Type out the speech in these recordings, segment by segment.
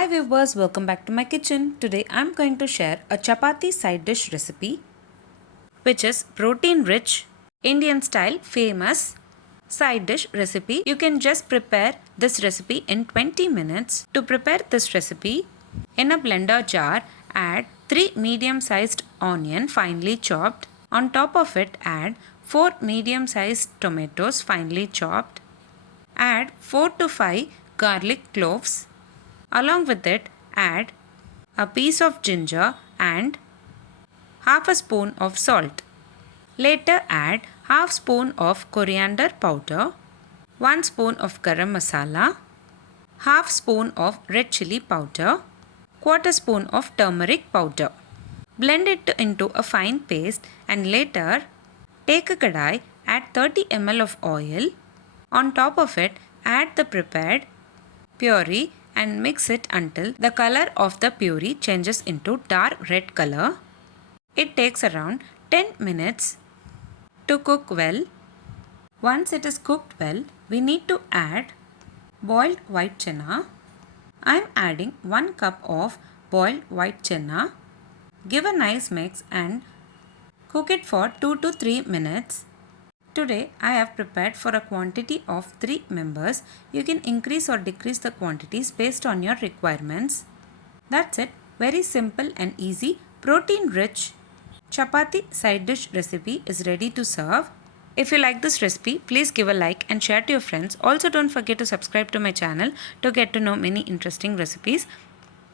Hi viewers, welcome back to my kitchen. Today I'm going to share a chapathi side dish recipe which is protein rich, Indian style famous side dish recipe. You can just prepare this recipe in 20 minutes. To prepare this recipe, in a blender jar add 3 medium sized onion finely chopped. On top of it add 4 medium sized tomatoes finely chopped. Add 4 to 5 garlic cloves. Along with it, add a piece of ginger and half a spoon of salt. Later add half spoon of coriander powder, 1 spoon of garam masala, half spoon of red chili powder, quarter spoon of turmeric powder. Blend it into a fine paste and later take a kadai, add 30 ml of oil. On top of it, add the prepared puree and mix it until the color of the puree changes into dark red color. It takes around 10 minutes to cook well. Once it is cooked well, we need to add boiled white chana. I am adding 1 cup of boiled white chana. Give a nice mix and cook it for 2 to 3 minutes. Today I have prepared for a quantity of 3 members. You can increase or decrease the quantities based on your requirements. That's it. Very simple and easy protein rich chapati side dish recipe is ready to serve. If you like this recipe, please give a like and share to your friends. Also don't forget to subscribe to my channel to get to know many interesting recipes.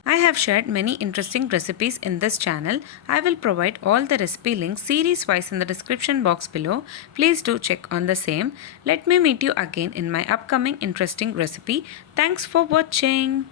I have shared many interesting recipes in this channel. I will provide all the recipe links series wise in the description box below. Please do check on the same. Let me meet you again in my upcoming interesting recipe. Thanks for watching.